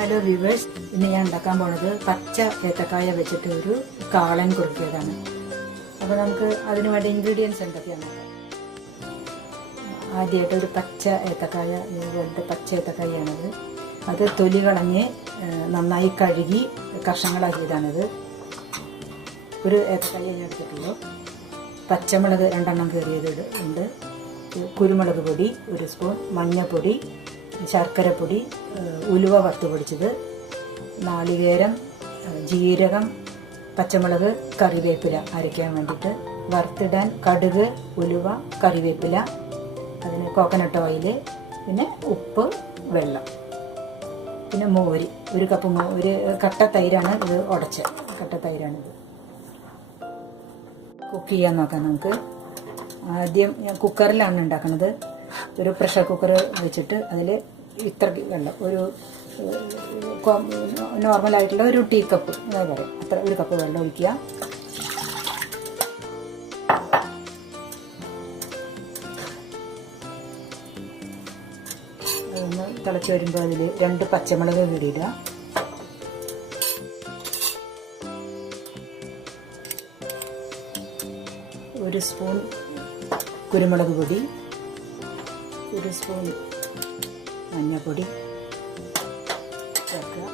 Hello viewers, ഇന്ന് ഞാൻ ഉണ്ടാക്കാൻ പോണത് പച്ച ഏത്തക്കായ വെച്ചിട്ട് ഒരു കാളൻ കുറുക്കിയതാണ്. അപ്പോൾ നമുക്ക് അതിന് വേണ്ട ഇൻഗ്രീഡിയൻസ് എന്തൊക്കെയാണ് നോക്കാം. ആദ്യമായിട്ട് ഒരു പച്ച ഏത്തക്കായ, ഇതുപോലത്തെ പച്ച ഏത്തക്കായാണത്. അത് തൊലി കളഞ്ഞ് നന്നായി കഴുകി കഷ്ണങ്ങളാക്കിയതാണിത്. ഒരു ഏത്തക്കായ ഞാൻ എടുത്തിട്ടുള്ളൂ. പച്ചമുളക് 2 എണ്ണം കീറിയത് ഉണ്ട്. കുരുമുളക് പൊടി 1 സ്പൂൺ, മഞ്ഞൾപ്പൊടി, ശർക്കരപ്പൊടി, ഉലുവ വറുത്ത് പൊടിച്ചത്, നാളികേരം, ജീരകം, പച്ചമുളക്, കറിവേപ്പില അരയ്ക്കാൻ വേണ്ടിയിട്ട്, വറുത്തിടാൻ കടുക്, ഉലുവ, കറിവേപ്പില, അതിന് കോക്കനട്ട് ഓയിൽ, പിന്നെ ഉപ്പ്, വെള്ളം, പിന്നെ മോര് 1 കപ്പ് ഒരു കട്ട തൈരാണ് ഇത്, ഉടച്ച കട്ട തൈരാണിത്. കുക്ക് ചെയ്യാൻ നോക്കാം നമുക്ക്. ആദ്യം ഞാൻ കുക്കറിലാണ് ഉണ്ടാക്കുന്നത്. ഒരു പ്രഷർ കുക്കർ വെച്ചിട്ട് അതിൽ ഇത്ര വെള്ളം, ഒരു നോർമലായിട്ടുള്ള ഒരു ടീ കപ്പ് എന്ന് പറയാം, അത്ര 1 കപ്പ് വെള്ളം ഒഴിക്കുക. അതൊന്ന് തിളച്ച് വരുമ്പോൾ അതിൽ 2 പച്ചമുളക് കീറിയിടുക. ഒരു സ്പൂൺ കുരുമുളക് പൊടി, 1 സ്പൂൺ മഞ്ഞൾപ്പൊടി ചേർക്കുക.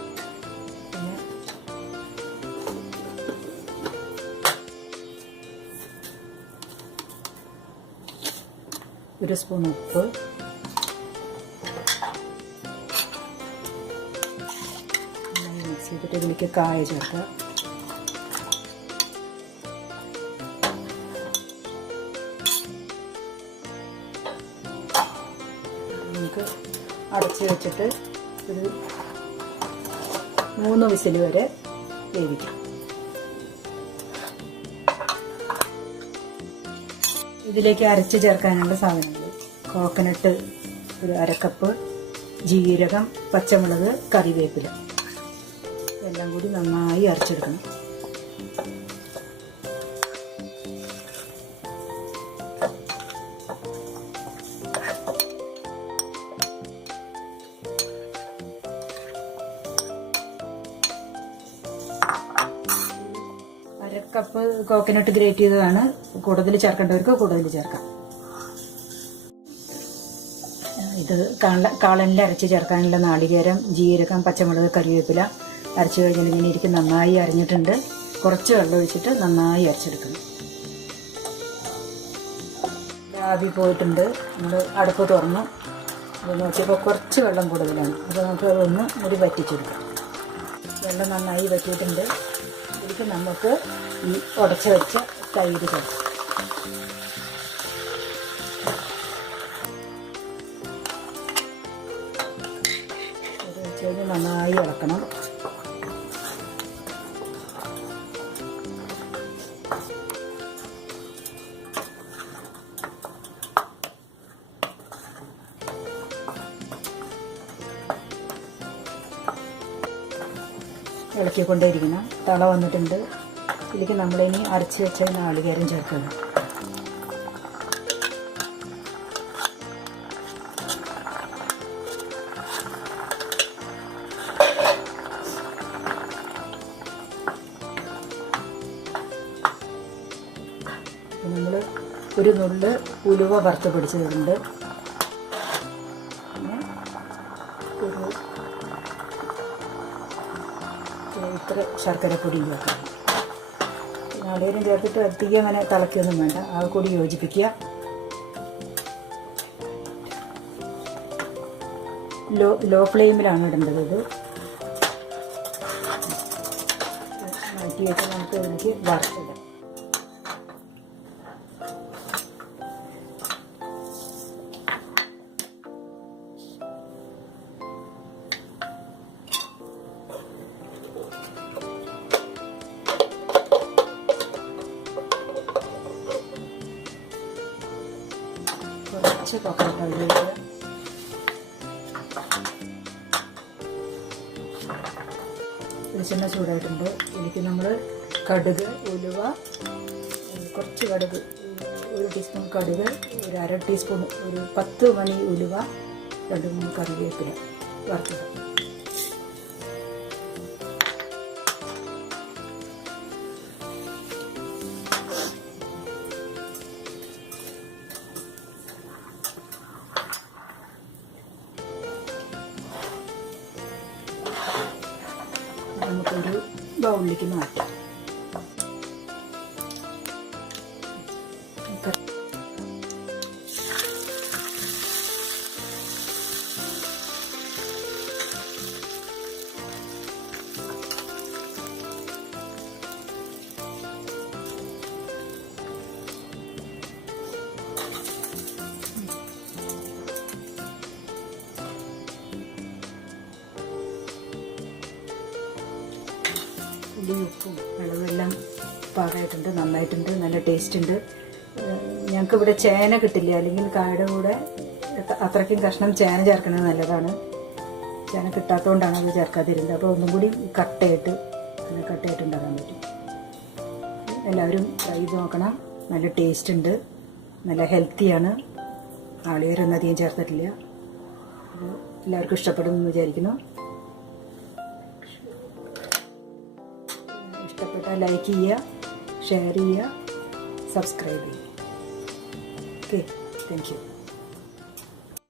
പിന്നെ 1 സ്പൂൺ ഉപ്പ്, മിക്സ് ചെയ്തിട്ട് ഇതിലേക്ക് കായ ചേർക്കുക. നമുക്ക് അടച്ച് വെച്ചിട്ട് ഒരു 3 വിസിൽ വരെ വേവിക്കാം. ഇതിലേക്ക് അരച്ച് ചേർക്കാനുള്ള സാധനങ്ങൾ: കോക്കനട്ട് 1/2 കപ്പ്, ജീരകം, പച്ചമുളക്, കറിവേപ്പില, എല്ലാം കൂടി നന്നായി അരച്ചെടുക്കണം. കപ്പ് കോക്കനട്ട് ഗ്രേറ്റ് ചെയ്തതാണ്. കൂടുതൽ ചേർക്കേണ്ടവർക്ക് കൂടുതൽ ചേർക്കാം. ഇത് കാളനിൽ അരച്ച് ചേർക്കാനുള്ള നാളികേരം, ജീരകം, പച്ചമുളക്, കറിവേപ്പില അരച്ച് കഴിഞ്ഞാൽ ഇങ്ങനെ ഇരിക്കും. നന്നായി അരിഞ്ഞിട്ടുണ്ട്. കുറച്ച് വെള്ളം ഒഴിച്ചിട്ട് നന്നായി അരച്ചെടുക്കണം. ആവി പോയിട്ടുണ്ട്. നമ്മൾ അടുപ്പ് തുറന്നു നോക്കിയപ്പോൾ കുറച്ച് വെള്ളം കൂടുതലാണ്. അപ്പോൾ നമുക്ക് അതൊന്ന് ഒരു വറ്റിച്ചെടുക്കാം. വെള്ളം നന്നായി വറ്റിയിട്ടുണ്ട്. ഇതിലേക്ക് നമുക്ക് ഈ ഉടച്ച് വെച്ച തൈര് ചേർക്കാം. ഇത് വെച്ച് കഴിഞ്ഞ് നന്നായി ഇളക്കണം. ഇളക്കിക്കൊണ്ടേയിരിക്കണം. തള വന്നിട്ടുണ്ട്. ഇതിലേക്ക് നമ്മളിനി അരച്ച് വെച്ച നാളികേരം ചേർക്കണം. നമ്മൾ ഒരു നുള്ള് ഉലുവ വറുത്ത് പിടിച്ചതുണ്ട്. പിന്നെ ഇത്ര ശർക്കരപ്പൊടി ചേർക്കണം. നാളികേരം ചേർത്തിട്ട് അധികം അങ്ങനെ തിളയ്ക്കൊന്നും വേണ്ട. ആ കൂടി യോജിപ്പിക്കുക. ലോ ഫ്ലെയിമിലാണ് ഇടേണ്ടത്. ഇത് മാറ്റി വെച്ച് നമുക്ക് ഇതിലേക്ക് വറുത്തിടാം. കുറച്ച് കോക്കനട്ട് ഓയിൽ ഒഴിക്കുക. വെളിച്ചെണ്ണ ചൂടായിട്ടുണ്ട്. ഇതിലേക്ക് നമ്മൾ കടുക്, ഉലുവ, കുറച്ച് കടുക്, 1 ടീസ്പൂൺ കടുക്, 1/2 ടീസ്പൂൺ, ഒരു 10 മണി ഉലുവ, 2-3 കറിവേപ്പില വറുത്തത്. ബൗളിലേക്ക് മാറ്റാം. ഉപ്പും വെള്ളമെല്ലാം പാകമായിട്ടുണ്ട്, നന്നായിട്ടുണ്ട്, നല്ല ടേസ്റ്റ് ഉണ്ട്. ഞങ്ങൾക്ക് ഇവിടെ ചേന കിട്ടില്ല, അല്ലെങ്കിൽ കായുടെ കൂടെ അത്രയ്ക്കും കഷ്ണം ചേന ചേർക്കുന്നത് നല്ലതാണ്. ചേന കിട്ടാത്തതുകൊണ്ടാണ് അത് ചേർക്കാതിരുന്നത്. അപ്പോൾ ഒന്നും കൂടി കട്ടയായിട്ട് ഉണ്ടാക്കാൻ പറ്റും. എല്ലാവരും ട്രൈ ചെയ്ത് നോക്കണം. നല്ല ടേസ്റ്റ് ഉണ്ട്, നല്ല ഹെൽത്തിയാണ്, നാളികേരൊന്നും അധികം ചേർത്തിട്ടില്ല. അപ്പോൾ എല്ലാവർക്കും ഇഷ്ടപ്പെടുമെന്ന് വിചാരിക്കുന്നു. ഇഷ്ടപ്പെട്ടാൽ ലൈക്ക് ചെയ്യുക, ഷെയർ ചെയ്യുക, സബ്സ്ക്രൈബ് ചെയ്യുക. Okay, thank you.